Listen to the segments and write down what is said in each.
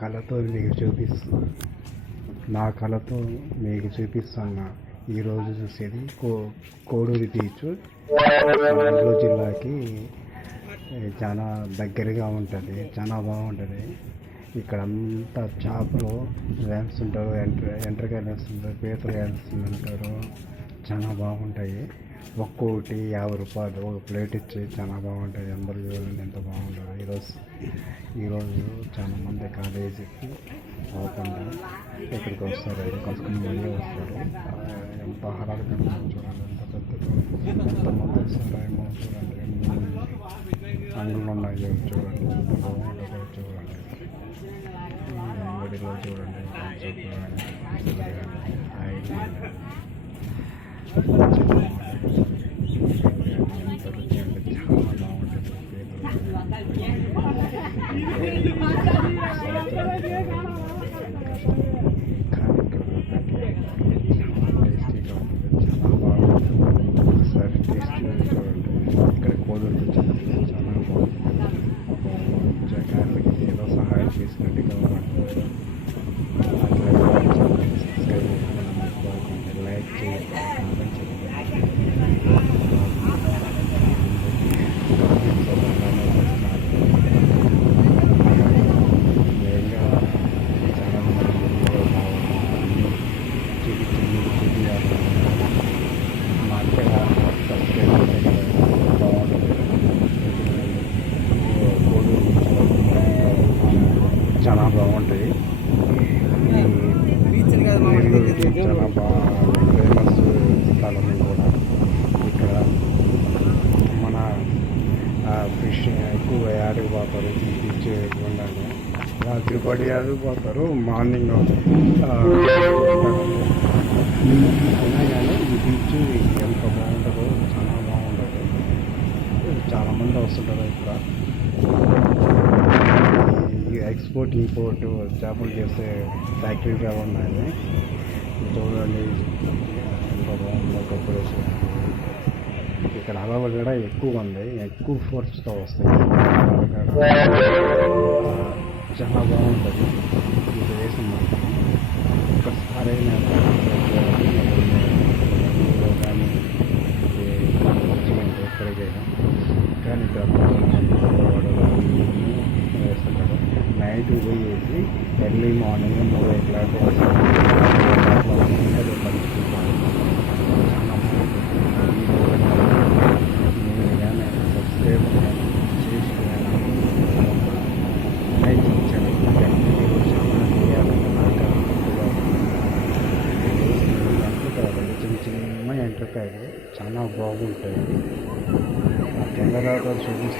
కళతో మీకు చూపిస్తూ. నా కళతో మీకు చూపిస్తున్న ఈరోజు చూసేది కో కోడూరి బీచ్. నెల్లూరు జిల్లాకి చాలా దగ్గరగా ఉంటుంది. చాలా బాగుంటుంది. ఇక్కడ అంతా చేపలు వేస్తుంటారు ఎంటర్ ఎంటర్గా వేస్తుంటారు పీతలు వేస్తుంటారు చాలా బాగుంటాయి. ఒక్కొక్కటి యాభై రూపాయలు ఒక ప్లేట్ ఇచ్చి చాలా బాగుంటుంది అందరూ చూడండి ఎంత బాగుంటుంది ఈరోజు ఈరోజు చాలా మంది కాలేజీకి పోకుండా ఇక్కడికి వస్తారు? కలుసుకుని మళ్ళీ వస్తారు. ఎంత ఆహ్లాదకరంగా చూడండి ఎంత పెద్దగా ఎంతమంది వస్తారేమో చూడండి. అందులో అంగులు ఉన్నాయో చూడండి ఎంత బాగుంటుందో చూడండి. అంగడిలో చూడండి చూడండి. ఎంత రుచి అంటే చాలా బాగుంటుంది కానీ ఇక్కడ చాలా టేస్టీగా ఉంటుంది చాలా బాగుంటుంది ఒకసారి టేస్టీగా చూడండి ఇక్కడ కోదూరు వచ్చినప్పుడు చాలా బాగుంటుంది జగాలకి ఏదో సహాయం చేసినట్టుగా ఉంటుంది అట్లా సబ్స్క్రైబ్ చేసుకోండి లైక్ చేయండి కామెంట్ చేయండి వేగంగా చాలా మంది చూపించింది చూపించాలి మా అత్తగా సబ్స్క్రైబ్ చేయండి బాగుంటుంది కోడూరు చాలా బాగుంటుంది బీచ్లు కాదు మా ఊరికి నెల్లూరుకి వచ్చేది. చాలా బాగా ఫేమస్ స్థలం కూడా ఇక్కడ మన ఫిష్ ఎక్కువ యాడికి వచ్చి ఉండాలి. రాత్రి పడి పోతారు మార్నింగ్ అయినా కానీ ఈ బీచ్ ఎంత బాగుంటుందో చాలా బాగుంటుంది. చాలామంది వస్తుంటారు ఇక్కడ. ఈ ఎక్స్పోర్ట్ ఇంపోర్ట్ చేపలు చేసే ఫ్యాక్టరీలు ఉన్నాయి. చూడండి ఎంత బాగుంది ఒకప్పుడు ఇక్కడ అలవ కూడా ఎక్కువ ఉంది. ఎక్కువ ఫోర్స్తో వస్తాయి. చాలా బాగుంటుంది. ఈ ప్రదేశం ఒకసారి కానీ ఎక్కడికైనా కానీ నైట్ పోయేసి ఎర్లీ మార్నింగ్ మూడు క్లాక్ సబ్స్క్రైబ్ लगातार चौबीस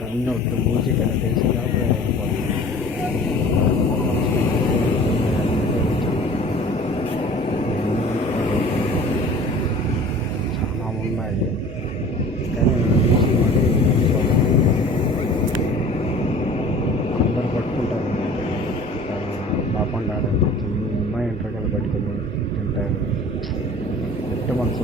करना तो मुझे करना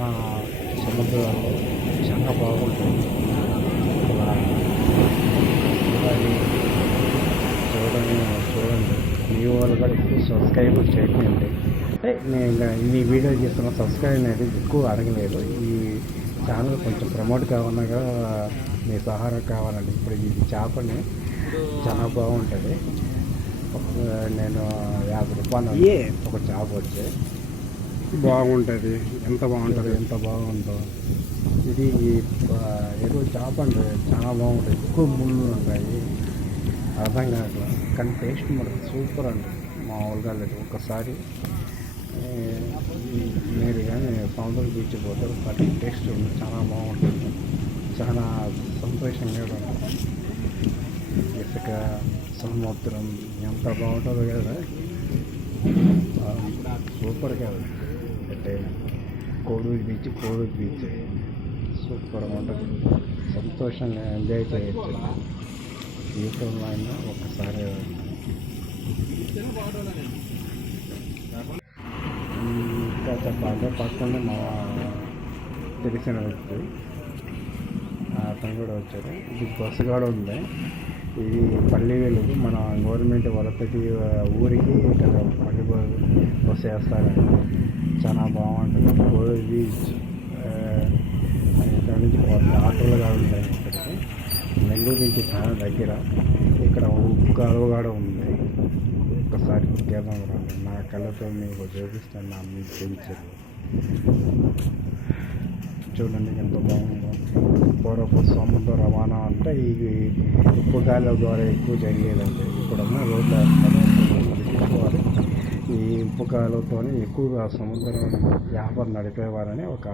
కూడా చాలా సముద్రాల్లో చాలా బాగుంటుంది. చూడండి చూడండి మీ వాళ్ళు కూడా సబ్స్క్రైబ్ చేయండి అంటే. నేను ఇన్ని వీడియో చేస్తున్న సబ్స్క్రైబ్ అనేది ఎక్కువ అడగలేదు. ఈ ఛానల్ కొంచెం ప్రమోట్ కావాలన్నా మీ సహారం కావాలండి ఇప్పుడు ఇది చేపని చాలా బాగుంటుంది. నేను యాభై రూపాయలు? ఒక చేప వచ్చి బాగుంటుంది. ఎంత బాగుంటుంది ఎంత బాగుందో. ఇది ఏదో చేప అండి చాలా బాగుంటుంది. ఎక్కువ ముళ్ళు ఉంటాయి. అర్థం కాదు కానీ టేస్ట్ మరి సూపర్ అండి. మామూలుగా లేదు. ఒకసారి మీరు కానీ సముద్ర బీచ్ పోతే వాటి టేస్ట్ చాలా బాగుంటుంది. చాలా సంతోషంగా ఉంటుంది. ఇసుక సముద్రం ఎంత బాగుంటుందో కదా. సూపర్ కదా. అంటే కోడూరు బీచ్ కోడూరు బీచ్. సూపర్గా ఉంటుంది. సంతోషంగా ఎంజాయ్ చేయొచ్చు. జీవితంలో అయినా ఒక్కసారి ఇంకా చెప్పాలంటే పక్కన మా తెలిసిన వ్యక్తి అతను కూడా వచ్చారు ఇది బస్సు కూడా ఉంది. ఇది పల్లి మన గవర్నమెంట్ వలసకి ఊరికి ఇక్కడ పల్లి బస్సు వేస్తారండి చాలా బాగుంటుంది. గోల్డ్ బీచ్ ఇక్కడ నుంచి పోతుంది ఆటోలు కూడా ఉంటాయి ఇక్కడికి. నెల్లూరు నుంచి చాలా దగ్గర. ఇక్కడ ఉప్పు కాలువ ఉంది. ఒక్కసారి కేదాం రండి. నా కళ్ళతో మీకు చూపిస్తాను నా మీ ఫ్యూచర్. చూడండి ఎంత బాగుందో. పూర్వపు సముద్ర రవాణా అంటే ఈ ఉప్పు గాలి ద్వారా ఎక్కువ జరిగేదండి. ఇప్పుడున్న రోడ్లు వేస్తారు ఈ ఉప్పు ఎక్కువగా సముద్రం వ్యాపారం నడిపేవారని ఒక